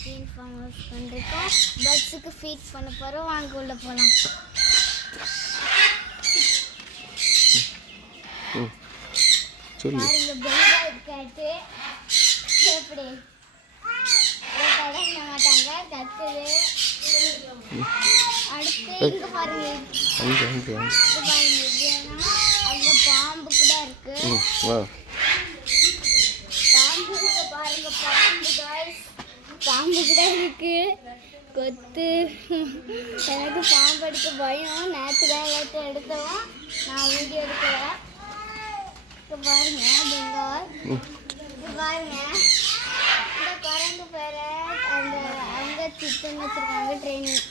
Feet farm house பண்ணிருக்கோம். பேர்ட்ஸுக்கு feet பண்ண போகிறோம். வாங்க உள்ள போகலாம். பாருங்க பெங்கால் கேட்டு எப்படி தொடங்க மாட்டாங்க, கத்துது. அடுத்து இங்க பாருங்க, அங்க பாம்பு கூட இருக்கு. பாருங்க பாம்பு गाइस, பாம்பு கூட இருக்கு. கொத்து. எனக்கு பாம்பு எடுக்க பயம். நேற்று தான் எல்லாத்தையும் எடுத்தோம். நான் வீடியோ எடுக்கல. இப்போ பாருங்க பெங்கால். பாருங்க இந்த குரங்கு பேர அந்த அங்கே சிக்கன் வச்சுருக்காங்க. ட்ரெயினர்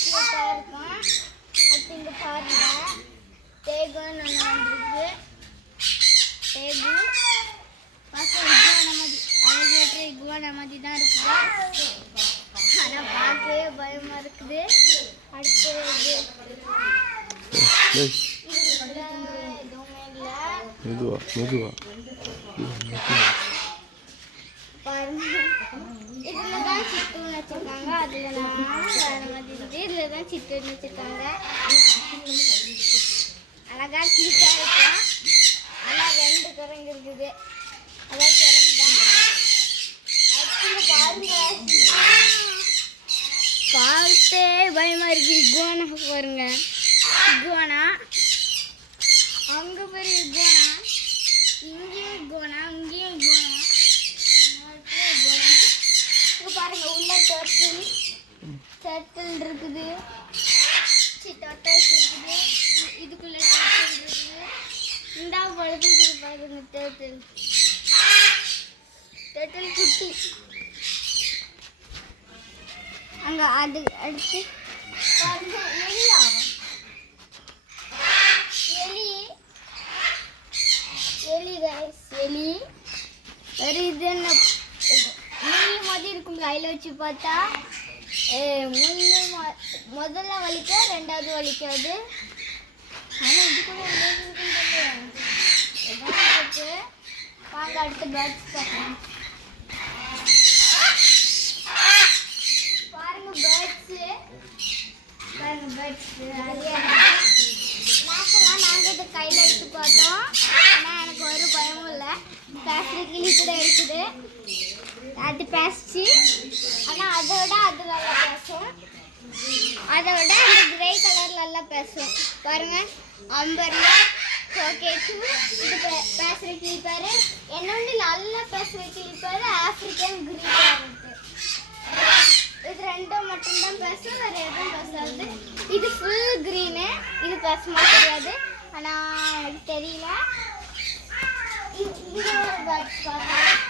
சூப்பராக இருக்கும். அடுத்து இங்கே பாருங்க தேகுன்னு ஒன்று வந்துருக்கு. தேகு பார்க்க இகுவான மாதிரி தான் இருக்குது. ஆனால் பார்க்கவே பயமாக இருக்குது. அடுத்து பாருங்க இதில் தான் சிக்கன் வச்சுருக்காங்க. அதில் நான் வேறு மாதிரி இருக்குது. இதில் தான் சிக்கன் வச்சுருக்காங்க. அழகாக கீட்டாக இருக்கும். ஆனால் 2 குரங்கு இருக்குது. அதான் குரங்கு தான். அடுத்து பாருங்க பார்த்தே பயமாக இருக்குது. இகுவானா பாருங்க. இகுவானா அங்கே பேர் இகுவானா, இங்கேயும் இகுவானா, இங்கேயும் இகுவானா. இங்கே பாருங்க உள்ள டர்ட்டில் இருக்குது. டர்ட்டில்ஸ் இருக்குது. இதுக்குள்ள டர்ட்டில் இருக்குது. இந்தா பழுது பாருங்க டர்ட்டில் குட்டி. அங்கே அது அடுத்து பாருங்க எலி கைஸ். எலி ஒரு இது என்ன முள்ளு மாதிரி இருக்கும். கையில் வச்சு பார்த்தா முள்ளு முதல்ல வலிக்க, 2வது வலிக்காது. ஆனால் இது கூட இருக்கு. வாங்க அடுத்து பேர்ட்ஸ் பார்க்கலாம். பாருங்க பேர்ட்ஸு நேற்றுலாம் நாங்கள் இதை கையில் எடுத்து பார்த்தோம். ஆனால் எனக்கு ஒரு பயமும் இல்லை. பேசுகிற கிளி கூட இருக்குது. அது பேசிச்சு. ஆனால் அதை விட அது நல்லா பேசும். அதை விட அந்த கிரே கலர் நல்லா பேசும். பாருங்கள் அம்பர்லா கோகேட்டு. இது பேசுகிற கிளி பேர். என்னொன்று நல்லா பேசுகிற கிளி பேர் ஆஃப்ரிக்கன் கிரீன் பேரட். இது 2 மட்டும்தான் பேசும், வேறு எதுவும் பேசாது. இது ஃபுல் க்ரீனு. இது பேசுமா தெரியாது, ஆனால் எனக்கு தெரியல. இங்கே ஒரு பேர்ட்ஸ் பார்க்கலாம்.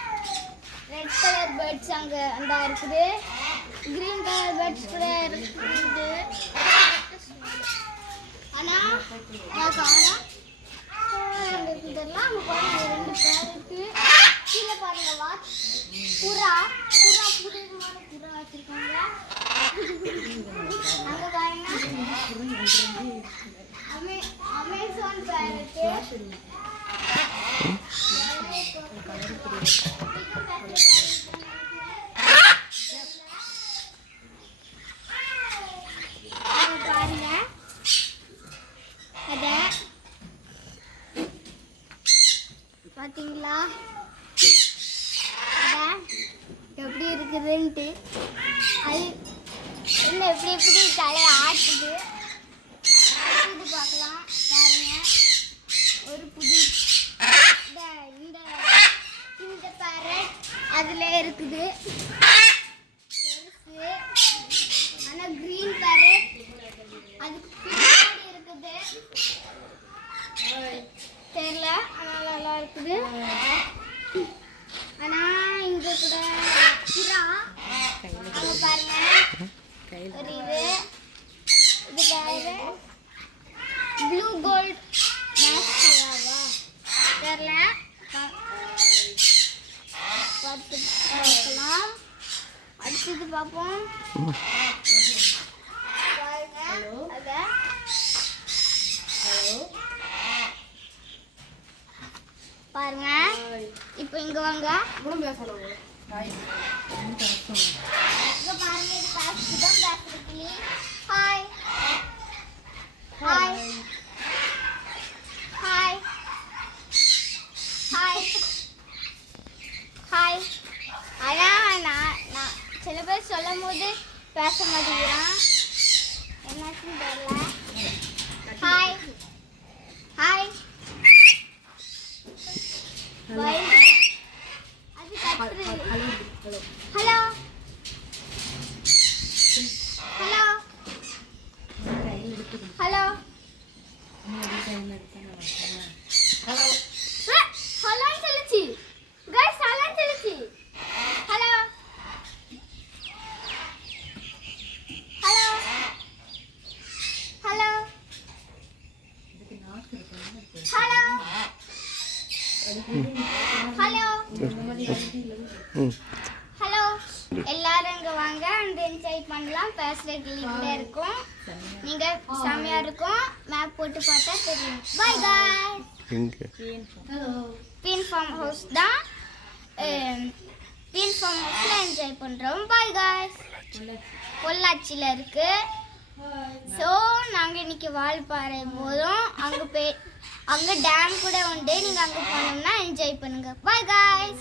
ரெட் கலர் பேர்ட்ஸ் அங்கே அந்த இருக்குது. க்ரீன் கலர் பேர்ட்ஸ் கூட இருக்குது. ஆனால் காணோம். இதெல்லாம் அங்கே பாருங்க 2 பேர் இருக்குது. கீழே பாருங்க புறா புதுவிதமான புறா வச்சிருக்காங்க. அங்கே பாருங்க அமேசான் பேரட்டு. பாருங்க அத பார்த்தீங்களா எப்படி இருக்குதுன்ட்டு. அது என்ன எப்படி தலையை ஆட்டுது. இது பார்க்கலாம். பாருங்க ஒரு புது இந்த பேரட் அதில் இருக்குது. பெருசு. ஆனால் க்ரீன் பேரட் அதுக்கு பின்னாடி இருக்குது. தெரியல, ஆனால் நல்லா இருக்குது. ஆனால் இங்கே கூட புறா அங்கே பாருங்க ஒரு இது வேறு ப்ளூ கோல்ட் மேக்ஸியாவா தெரியல. பார்த்து பார்க்கலாம். அடுத்தது பார்ப்போம். பாருங்க பாருங்க இப்போ இங்க வாங்க. சில பேர் சொல்லும் போது பேச மாட்டேங்கிறான். என்னாச்சுன்னு தெரியல. Hi hi bye. அது கத்துது. ஹலோ ஹலோ ஹலோ ஹலோ சொல்லுச்சு. गाइस ஹலோ சொல்லுச்சு. Hello hello hello hello hello hello எல்லாரும் இங்க வாங்க, வந்து என்ஜாய் பண்ணலாம். பேசுற கிளிக்கிட்ட இருக்கும். நீங்க செமையா இருக்கும். மேப் போட்டு பார்த்தா தெரியும். Bye guys. Bean farm house தான். பீன் ஃபார்ம் ஹவுஸ்ல என்ஜாய் பண்றோம். Bye guys. பொள்ளாச்சியில இருக்கு. ஸோ நாங்கள் இன்னைக்கு வால்பாறை போதும். அங்கே டேம் கூட உண்டு. நீங்கள் அங்கே போனோம்னா என்ஜாய் பண்ணுங்க. By guys.